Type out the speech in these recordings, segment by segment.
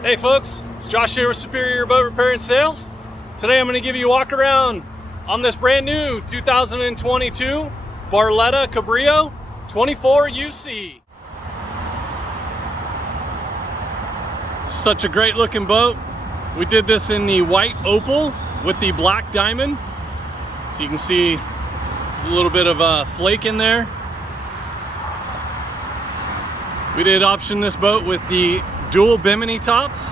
Hey folks, it's Josh here with Superior Boat Repair and Sales. Today I'm going to give you a walk around on this brand new 2022 Barletta Cabrio 24 UC. Such a great looking boat. We did this in the white Opal with the black diamond. So you can see there's a little bit of a flake in there. We did option this boat with the dual Bimini tops,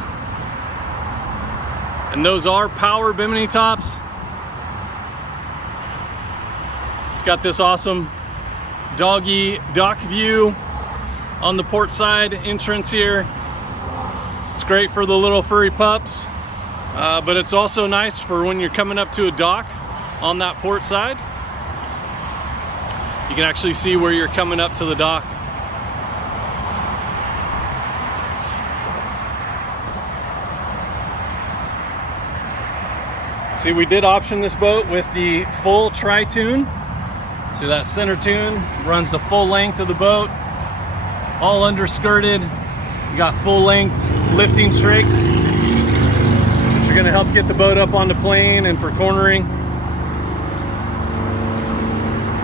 and those are power Bimini tops. It's got this awesome doggy dock view on the port side entrance here. It's great for the little furry pups, but it's also nice for when you're coming up to a dock on that port side. You can actually see where you're coming up to the dock. See, we did option this boat with the full tri-Toon. See that center tune runs the full length of the boat, all underskirted. You got full length lifting strakes, which are going to help get the boat up on the plane and for cornering.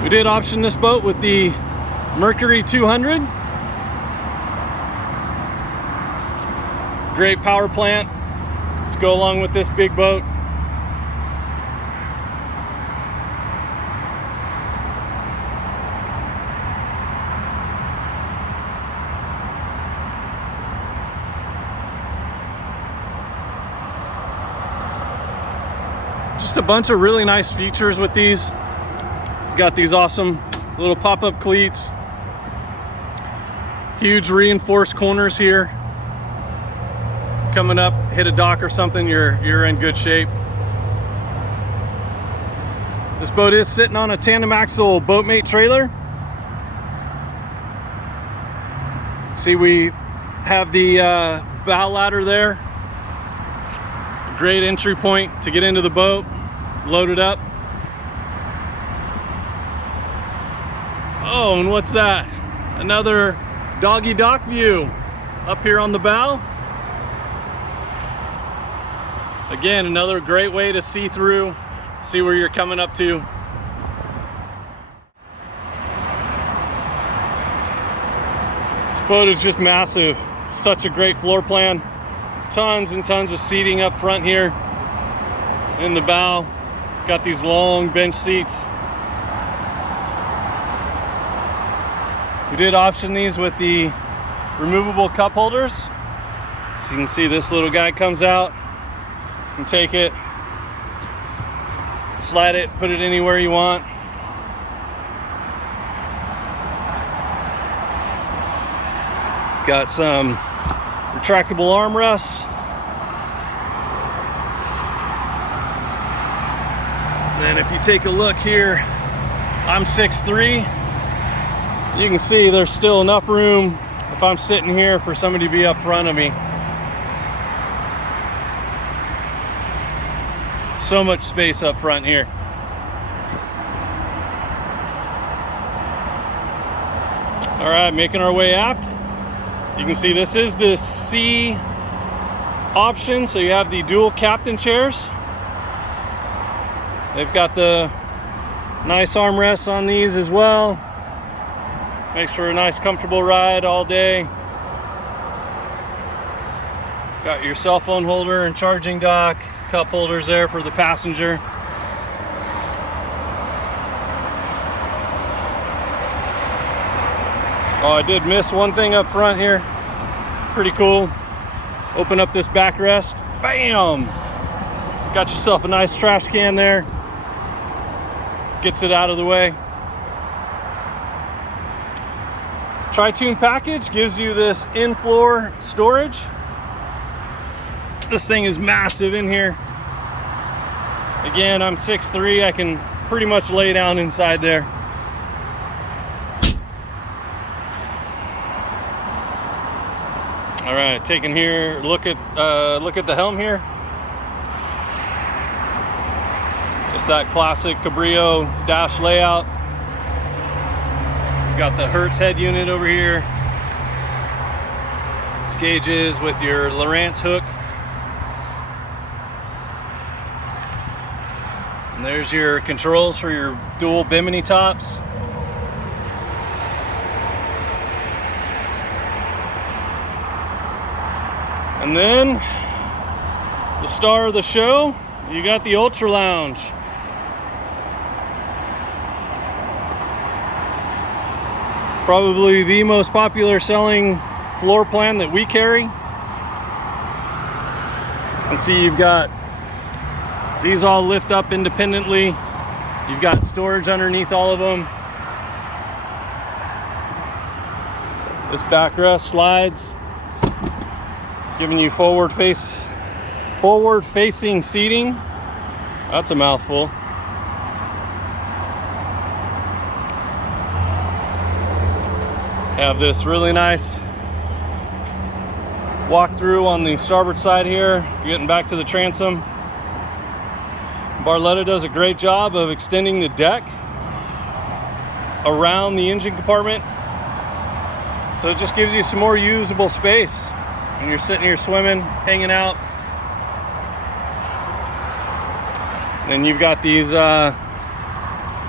We did option this boat with the Mercury 200. Great power plant to go along with this big boat. Just a bunch of really nice features with these. Got these awesome little pop-up cleats, huge reinforced corners here. Coming up, hit a dock or something, you're in good shape. This boat is sitting on a tandem axle boatmate trailer. See, we have the bow ladder there. Great entry point to get into the boat, load it up. Oh, and what's that? Another doggy dock view up here on the bow. Again, another great way to see through, see where you're coming up to. This boat is just massive. It's such a great floor plan. Tons and tons of seating up front here in the bow. Got these long bench seats. We did option these with the removable cup holders. So you can see this little guy comes out. You can take it, slide it, put it anywhere you want. Got some retractable armrests. Then if you take a look here, I'm 6'3". You can see there's still enough room if I'm sitting here for somebody to be up front of me. So much space up front here. All right, making our way aft. You can see this is the C option, so you have the dual captain chairs. They've got the nice armrests on these as well. Makes for a nice comfortable ride all day. Got your cell phone holder and charging dock, cup holders there for the passenger. Oh, I did miss one thing up front here. Pretty cool. Open up this backrest. Bam! Got yourself a nice trash can there. Gets it out of the way. Tri-Toon package gives you this in-floor storage. This thing is massive in here. Again, I'm 6'3". I can pretty much lay down inside there. All right, taking here, look at the helm here. Just that classic Cabrio dash layout. We've got the Hertz head unit over here. gauges with your Lowrance hook. And there's your controls for your dual Bimini tops. And then the star of the show, you got the Ultra Lounge. Probably the most popular selling floor plan that we carry. And see, you've got these all lift up independently. You've got storage underneath all of them. This backrest slides, giving you forward facing seating. That's a mouthful. Have this really nice walk-through on the starboard side here, getting back to the transom. Barletta does a great job of extending the deck around the engine compartment, so it just gives you some more usable space when you're sitting here swimming, hanging out. And then you've got these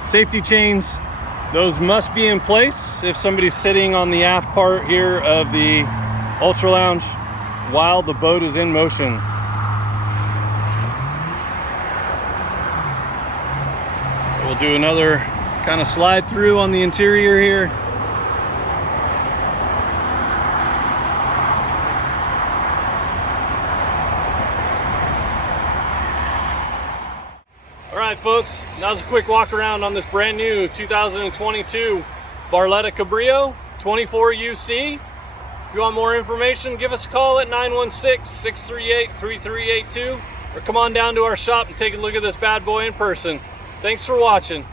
safety chains. Those must be in place if somebody's sitting on the aft part here of the Ultra Lounge while the boat is in motion. So we'll do another kind of slide through on the interior here. Alright folks, now's a quick walk around on this brand new 2022 Barletta Cabrio 24 UC. If you want more information, give us a call at 916-638-3382 or come on down to our shop and take a look at this bad boy in person. Thanks for watching.